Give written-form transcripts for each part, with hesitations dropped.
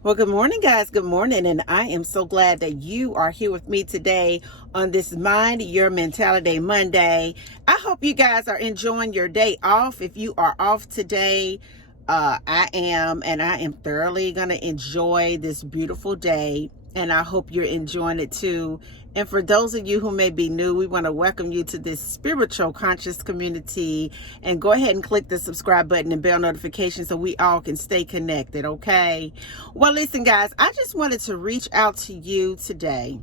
Well, good morning, guys. Good morning. And I am so glad that you are here with me today on this Mind Your Mentality Monday. I hope you guys are enjoying your day off. If you are off today, I am, and I am thoroughly going to enjoy this beautiful day. And I hope you're enjoying it too. And for those of you who may be new, we want to welcome you to this spiritual conscious community. And go ahead and click the subscribe button and bell notification so we all can stay connected, okay? Well, listen, guys, I just wanted to reach out to you today.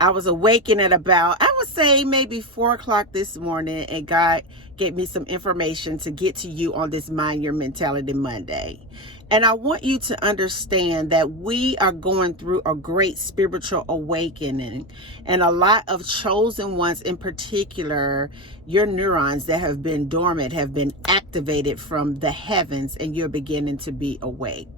I was awakened at about, I would say maybe 4 o'clock this morning, and God gave me some information to get to you on this Mind Your Mentality Monday. And I want you to understand that we are going through a great spiritual awakening, and a lot of chosen ones in particular, your neurons that have been dormant have been activated from the heavens, and you're beginning to be awake.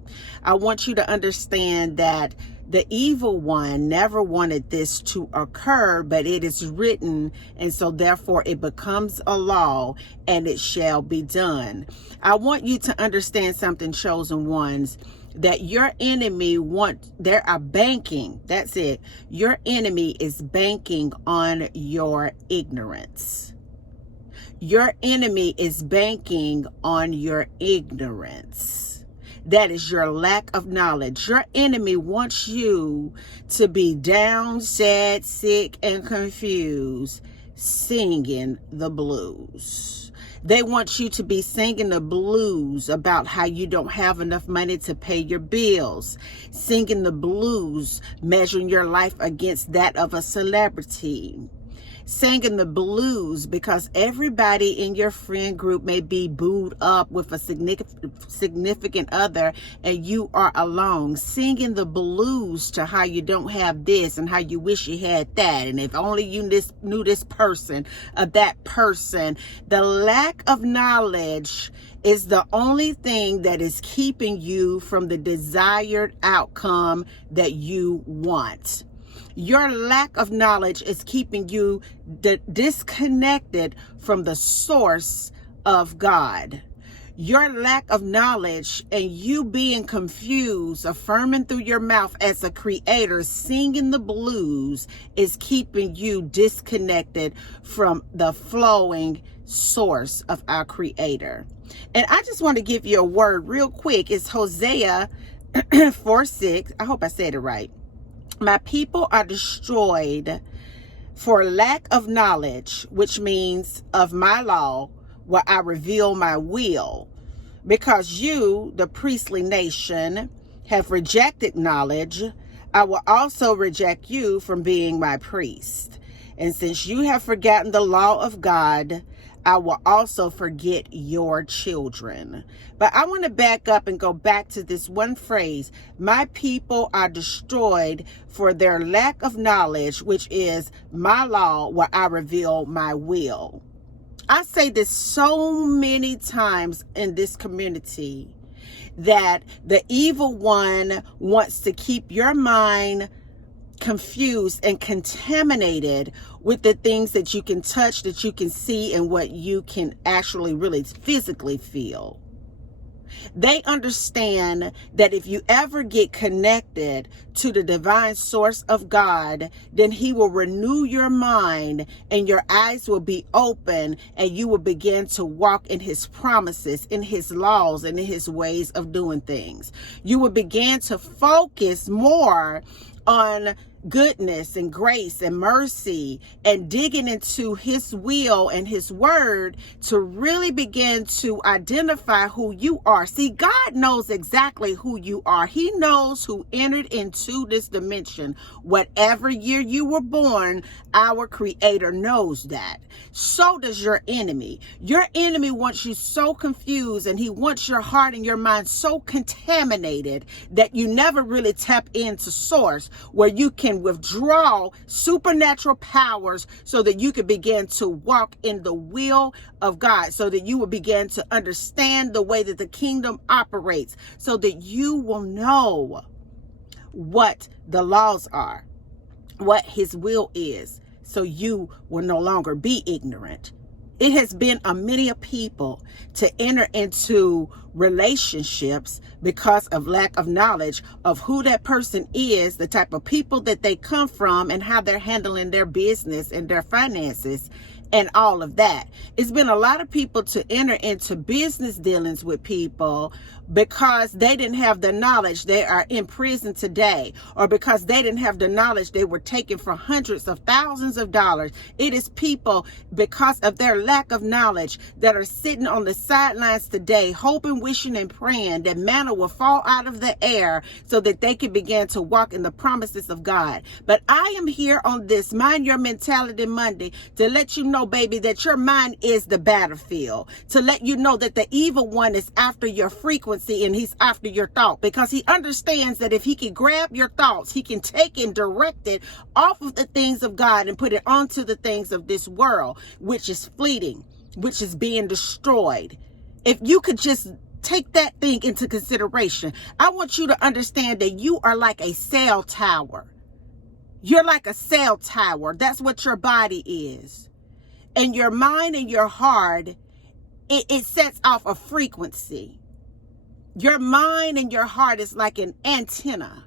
I want you to understand that the evil one never wanted this to occur, but it is written, and so therefore it becomes a law, and it shall be done. I want you to understand something, chosen ones, that your enemy they are banking, that's it. Your enemy is banking on your ignorance. Your enemy is banking on your ignorance. That is your lack of knowledge. Your enemy wants you to be down, sad, sick, and confused, singing the blues. They want you to be singing the blues about how you don't have enough money to pay your bills, singing the blues, measuring your life against that of a celebrity, singing the blues because everybody in your friend group may be booed up with a significant other and you are alone, singing the blues to how you don't have this and how you wish you had that, and if only you knew this person or that person. The lack of knowledge is the only thing that is keeping you from the desired outcome that you want. Your lack of knowledge is keeping you disconnected from the source of God. Your lack of knowledge and you being confused, affirming through your mouth as a creator, singing the blues, is keeping you disconnected from the flowing source of our creator. And I just want to give you a word real quick. It's Hosea 4:6. I hope I said it right. My people are destroyed for lack of knowledge, which means of my law, where I reveal my will. Because you, the priestly nation, have rejected knowledge, I will also reject you from being my priest. And since you have forgotten the law of God, I will also forget your children. But I want to back up and go back to this one phrase. My people are destroyed for their lack of knowledge, which is my law, where I reveal my will. I say this so many times in this community, that the evil one wants to keep your mind confused and contaminated with the things that you can touch, that you can see, and what you can actually really physically feel. They understand that if you ever get connected to the divine source of God, then he will renew your mind and your eyes will be open, and you will begin to walk in his promises, in his laws, and in his ways of doing things. You will begin to focus more on goodness and grace and mercy, and digging into his will and his word to really begin to identify who you are. See, God knows exactly who you are. He knows who entered into this dimension. Whatever year you were born, our creator knows that. So does your enemy. Your enemy wants you so confused, and he wants your heart and your mind so contaminated that you never really tap into source, where you can withdraw supernatural powers so that you can begin to walk in the will of God, so that you will begin to understand the way that the kingdom operates, so that you will know what the laws are, what his will is, so you will no longer be ignorant. It has been a many a people to enter into relationships because of lack of knowledge of who that person is, the type of people that they come from, and how they're handling their business and their finances and all of that. It's been a lot of people to enter into business dealings with people because they didn't have the knowledge. They are in prison today, or because they didn't have the knowledge, they were taken for hundreds of thousands of dollars. It is people, because of their lack of knowledge, that are sitting on the sidelines today, hoping, wishing, and praying that manna will fall out of the air so that they can begin to walk in the promises of God. But I am here on this Mind Your Mentality Monday to let you know, baby, that your mind is the battlefield, to let you know that the evil one is after your frequency and he's after your thought, because he understands that if he can grab your thoughts, he can take and direct it off of the things of God and put it onto the things of this world, which is fleeting, which is being destroyed. If you could just take that thing into consideration, I want you to understand that you are like a cell tower. You're like a cell tower. That's what your body is. And your mind and your heart, it sets off a frequency. Your mind and your heart is like an antenna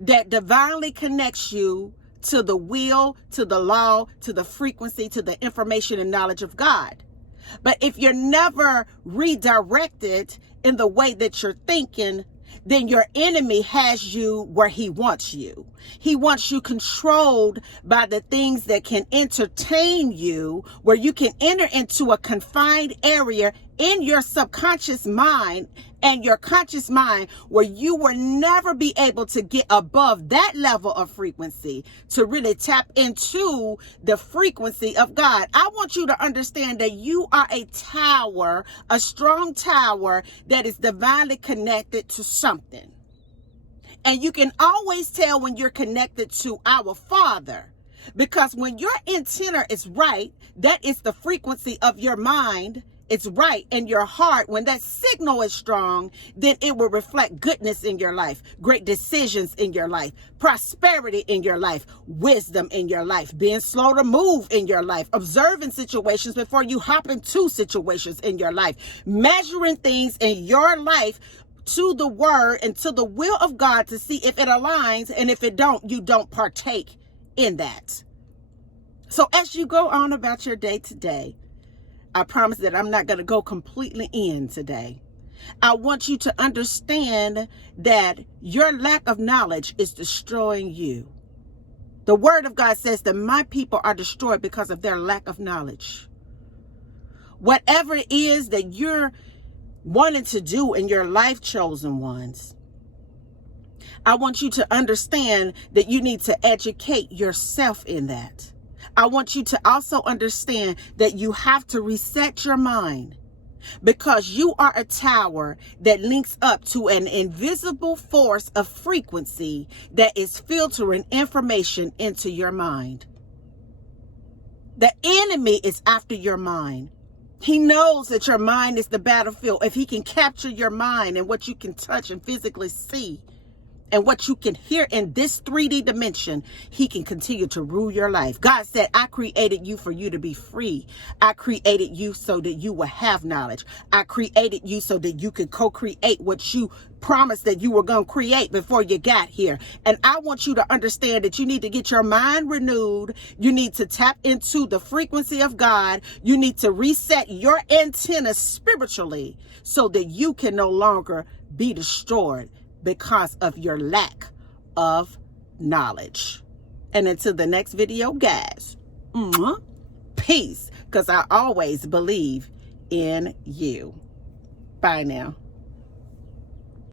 that divinely connects you to the will, to the law, to the frequency, to the information and knowledge of God. But if you're never redirected in the way that you're thinking, then your enemy has you where he wants you. He wants you controlled by the things that can entertain you, where you can enter into a confined area in your subconscious mind and your conscious mind, where you will never be able to get above that level of frequency to really tap into the frequency of God. I want you to understand that you are a tower, a strong tower that is divinely connected to something. And you can always tell when you're connected to our Father, because when your antenna is right, that is the frequency of your mind. It's right. And your heart, when that signal is strong, then it will reflect goodness in your life, great decisions in your life, prosperity in your life, wisdom in your life, being slow to move in your life, observing situations before you hop into situations in your life, measuring things in your life to the word and to the will of God to see if it aligns. And if it don't, you don't partake in that. So as you go on about your day today, I promise that I'm not going to go completely in today. I want you to understand that your lack of knowledge is destroying you. The word of God says that my people are destroyed because of their lack of knowledge. Whatever it is that you're wanting to do in your life, chosen ones, I want you to understand that you need to educate yourself in that. I want you to also understand that you have to reset your mind, because you are a tower that links up to an invisible force of frequency that is filtering information into your mind. The enemy is after your mind. He knows that your mind is the battlefield. If he can capture your mind and what you can touch and physically see, and what you can hear in this 3D dimension, he can continue to rule your life. God said, I created you for you to be free. I created you so that you will have knowledge. I created you so that you could co-create what you promised that you were going to create before you got here. And I want you to understand that you need to get your mind renewed. You need to tap into the frequency of God. You need to reset your antenna spiritually so that you can no longer be destroyed because of your lack of knowledge. And until the next video, guys, peace, because I always believe in you. Bye now.